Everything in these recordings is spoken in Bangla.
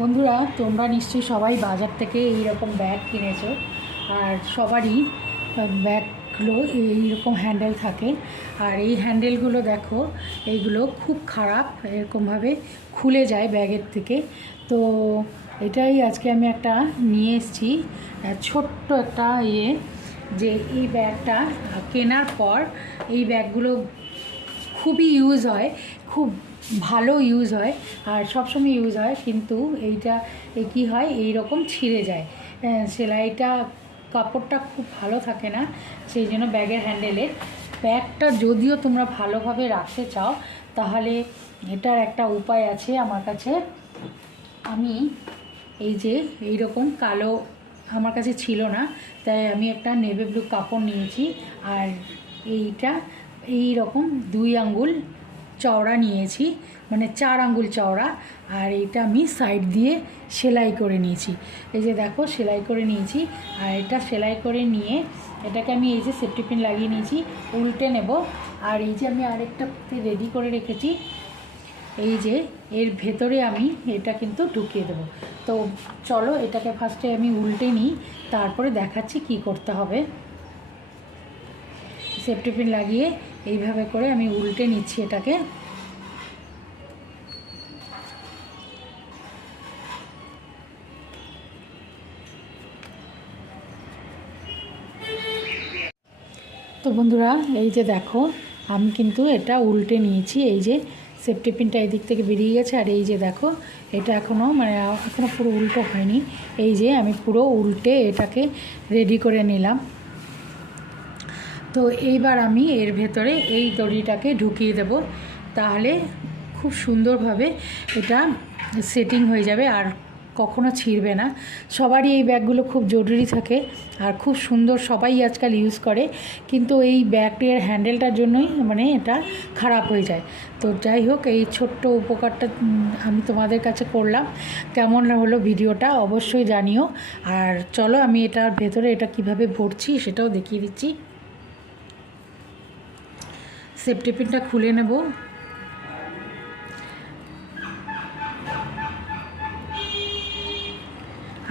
বন্ধুরা, তোমরা নিশ্চয়ই সবাই বাজার থেকে এই রকম ব্যাগ কিনেছো। আর সবারই ব্যাগগুলো এইরকম হ্যান্ডেল থাকে। আর এই হ্যান্ডেলগুলো দেখো, এইগুলো খুব খারাপ, এরকমভাবে খুলে যায় ব্যাগের থেকে। তো এটাই আজকে আমি একটা নিয়ে এসেছি ছোট্ট একটা ইয়ে যে এই ব্যাগটা কেনার পর এই ব্যাগগুলো খুবই ইউজ হয়, খুব ভালো ইউজ হয়, আর সবসময় ইউজ হয়, কিন্তু এইটা, এই কী হয় এই রকম ছিঁড়ে যায়। সেলাইটা, কাপড়টা খুব ভালো থাকে না, সেই জন্য ব্যাগের হ্যান্ডেলে ব্যাগটা যদিও তোমরা ভালোভাবে রাখতে চাও, তাহলে এটার একটা উপায় আছে আমার কাছে। আমি এই যে এই রকম কালো আমার কাছে ছিল না, তাই আমি একটা নেভি ব্লু কাপড় নিয়েছি, আর এইটা এই রকম দুই আঙ্গুল চওড়া নিয়েছি মানে চার আঙ্গুল চওড়া, আর এটা আমি সাইড দিয়ে সেলাই করে নিয়েছি। এই যে দেখো, সেলাই করে নিয়েছি, আর এটা সেলাই করে নিয়ে এটাকে আমি এই যে সেফটি পিন লাগিয়ে নিয়েছি, উল্টে নেব। আর এই যে আমি আরেকটা রেডি করে রেখেছি, এই যে এর ভেতরে আমি এটা কিন্তু ঢুকিয়ে দেবো। তো চলো, এটাকে ফার্স্টে আমি উল্টে নিই, তারপরে দেখাচ্ছি কি করতে হবে। সেফটি পিন লাগিয়ে এইভাবে করে আমি উল্টে নিচ্ছি এটাকে। তো বন্ধুরা, এই যে দেখো, আমি কিন্তু এটা উল্টে নিয়েছি, এই যে সেফটি পিনটা এই দিক থেকে বেরিয়ে গেছে, আর এই যে দেখো, এটা এখনও মানে এখনও পুরো উল্টো হয়নি। এই যে আমি পুরো উল্টে এটাকে রেডি করে নিলাম। তো এইবার আমি এর ভেতরে এই দড়িটাকে ঢুকিয়ে দেব। তাহলে খুব সুন্দরভাবে এটা সেটিং হয়ে যাবে আর কখনো ছিঁড়বে না। সবারই এই ব্যাগগুলো খুব জরুরি থাকে আর খুব সুন্দর সবাই আজকাল ইউজ করে। কিন্তু এই ব্যাগটির হ্যান্ডেলটার জন্যই মানে এটা খারাপ হয়ে যায়। তো যাই হোক, এই ছোট্ট উপকারটা আমি তোমাদের কাছে করলাম। কেমন হলো ভিডিওটা অবশ্যই জানিও। আর চলো আমি এটার ভেতরে এটা কীভাবে ভরছি সেটাও দেখিয়ে দিচ্ছি। সেফটি পিনটা খুলে নেব।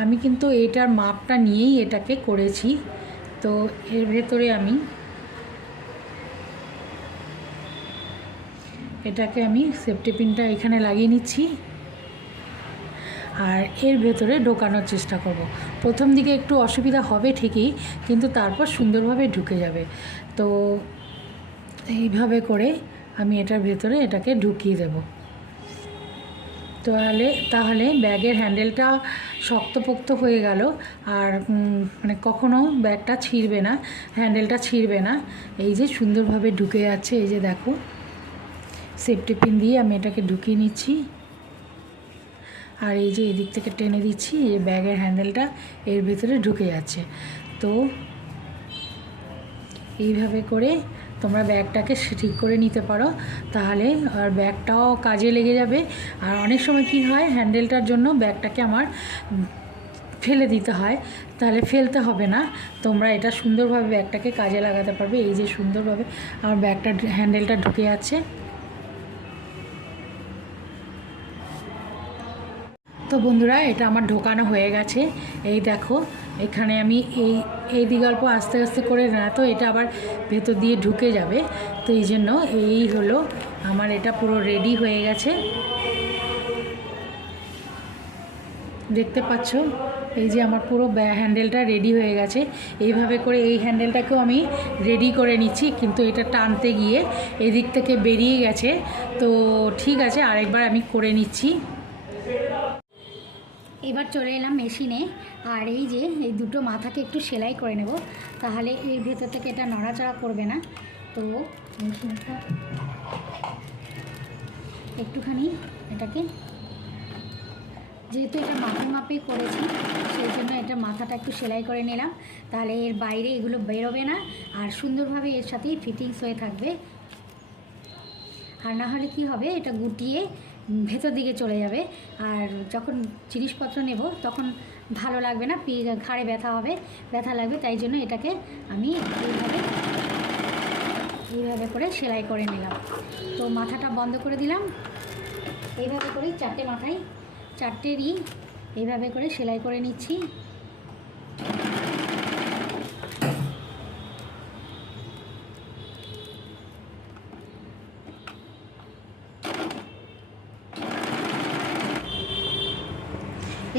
আমি কিন্তু এটার মাপটা নিয়েই এটাকে করেছি। তো এর ভেতরে আমি এটাকে আমি সেফটি পিনটা এখানে লাগিয়ে নিচ্ছি। আর এর ভেতরে ঢোকানোর চেষ্টা করব। প্রথম দিকে একটু অসুবিধা হবে ঠিকই, কিন্তু তারপর সুন্দরভাবে ঢুকে যাবে। তো এইভাবে করে আমি এটার ভেতরে এটাকে ঢুকিয়ে দেব। তাহলে তাহলে ব্যাগের হ্যান্ডেলটা শক্তপোক্ত হয়ে গেল আর মানে কখনো ব্যাগটা ছিঁড়বে না, হ্যান্ডেলটা ছিঁড়বে না। এই যে সুন্দরভাবে ঢুকে যাচ্ছে, এই যে দেখো, সেফটি পিন দিয়ে আমি এটাকে ঢুকিয়ে নিচ্ছি। আর এই যে এদিক থেকে টেনে দিচ্ছি, এই ব্যাগের হ্যান্ডেলটা এর ভেতরে ঢুকে যাচ্ছে। তো, এইভাবে করে তোমরা ব্যাগটাকে ঠিক করে নিতে পারো, তাহলে আর ব্যাগটাও কাজে লেগে যাবে। আর অনেক সময় কি হয়, হ্যান্ডেলটার জন্য ব্যাগটাকে আমার ফেলে দিতে হয়, তাহলে ফেলতে হবে না। তোমরা এটা সুন্দরভাবে ব্যাগটাকে কাজে লাগাতে পারবে, এই যে সুন্দরভাবে আমার ব্যাগটা, হ্যান্ডেলটা ঢুকে যাচ্ছে তো বন্ধুরা, এটা আমার ঢোকানো হয়ে গেছে। এই দেখো, এখানে আমি এই এই দিগল্প আস্তে আস্তে করে না, তো এটা আবার ভেতর দিয়ে ঢুকে যাবে। তো এই জন্য এই হলো, আমার এটা পুরো রেডি হয়ে গেছে। দেখতে পাচ্ছ? এই যে আমার পুরো হ্যান্ডেলটা রেডি হয়ে গেছে। এইভাবে করে এই হ্যান্ডেলটাকেও আমি রেডি করে নিচ্ছি, কিন্তু এটা টানতে গিয়ে এদিক থেকে বেরিয়ে গেছে। তো ঠিক আছে, আরেকবার আমি করে নিচ্ছি। এবার চলে এলাম মেশিনে। আর এই যে, এই দুটো মাথাকে একটু সেলাই করে নেব। তাহলে এর ভেতর থেকে এটা নড়াচড়া করবে না। তো মেশিনটা একটুখানি এটাকে, যেহেতু এটা মাপে মাপেই করেছি, সেই জন্য এটা মাথাটা একটু সেলাই করে নিলাম। তাহলে এর বাইরে এগুলো বেরোবে না, আর সুন্দরভাবে এর সাথেই ফিটিংস হয়ে থাকবে। আর না হলে কি হবে, এটা গুটিয়ে ভেতর দিকে চলে যাবে। আর যখন জিনিসপত্র নেব, তখন ভালো লাগবে না, পি ঘাড়ে ব্যথা হবে, ব্যথা লাগবে, তাই জন্য এটাকে আমি এইভাবে এইভাবে করে সেলাই করে নিলাম। তো মাথাটা বন্ধ করে দিলাম। এইভাবে করেই চারটে মাথায়, চারটেরই এইভাবে করে সেলাই করে নিচ্ছি।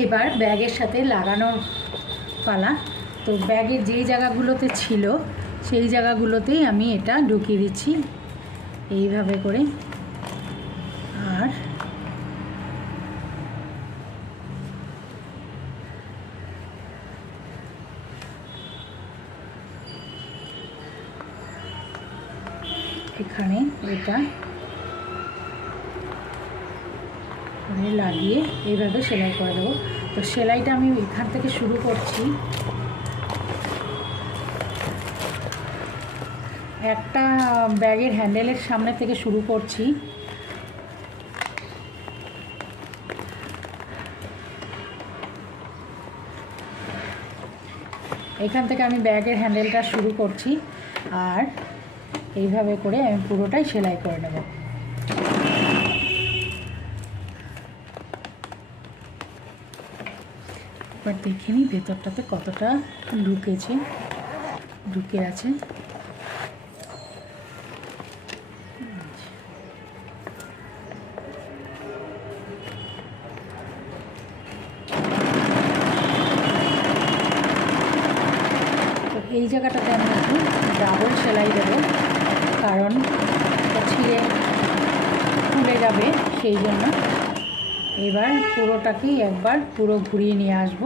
এবার ব্যাগের সাথে লাগানোর পালা। তো ব্যাগের যেই জায়গাগুলোতে ছিল, সেই জায়গাগুলোতেই আমি এটা ঢুকিয়ে দিচ্ছি এইভাবে করে। আর এখানে এটা মানে লাগিয়ে এইভাবে সেলাই করে দেবো। তো সেলাইটা আমি এখান থেকে শুরু করছি। একটা ব্যাগের হ্যান্ডেলের সামনে থেকে শুরু করছি। এখান থেকে আমি ব্যাগের হ্যান্ডেলটা শুরু করছি আর এইভাবে করে আমি পুরোটাই সেলাই করে নেব। এবার দেখে নিই ভেতরটাতে কতটা ঢুকেছে ঢুকে আছে। এই জায়গাটাতে আমি একটু ডাবল সেলাই দেবো, কারণ ছিঁড়ে খুলে যাবে সেই জন্য। এবার পুরোটাকেই একবার পুরো ঘুরিয়ে নিয়ে আসব।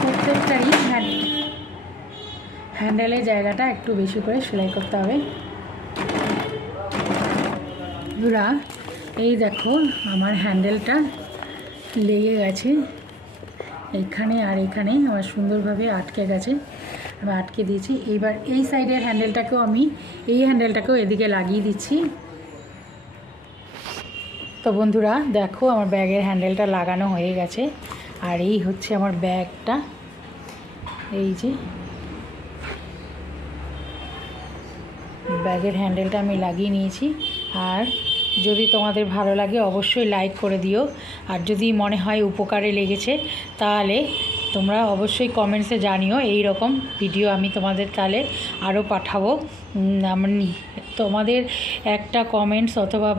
প্রত্যেকটারই হ্যান্ড হ্যান্ডেলের জায়গাটা একটু বেশি করে সেলাই করতে হবে। এই দেখো, আমার হ্যান্ডেলটা লেগে গেছে। এখানে আর এখানে আমার সুন্দরভাবে আটকে গেছে। আমি আটকে দিয়েছি। এইবার এই সাইডের হ্যান্ডেলটাকেও আমি, এই হ্যান্ডেলটাকেও এদিকে লাগিয়ে দিচ্ছি। তো বন্ধুরা, দেখো আমার ব্যাগের হ্যান্ডেলটা লাগানো হয়ে গেছে। আর এই হচ্ছে আমার ব্যাগটা। এই যে, ব্যাগের হ্যান্ডেলটা আমি লাগিয়ে নিয়েছি। আর যদি তোমাদের ভালো লাগে, অবশ্যই লাইক করে দিও। আর যদি মনে হয় উপকারে লেগেছে, তাহলে তোমরা অবশ্যই কমেন্টসে জানিও এই রকম ভিডিও আমি তোমাদের তাহলে আরও পাঠাবো। আমি, তোমাদের একটা কমেন্টস অথবা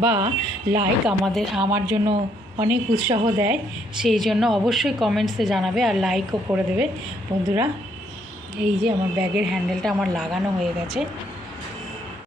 বা লাইক আমাদের, আমার জন্য অনেক উৎসাহ দেয়। সেই জন্য অবশ্যই কমেন্টসে জানাবে আর লাইকও করে দেবে। বন্ধুরা, এই যে আমার ব্যাগের হ্যান্ডেলটা আমার লাগানো হয়ে গেছে।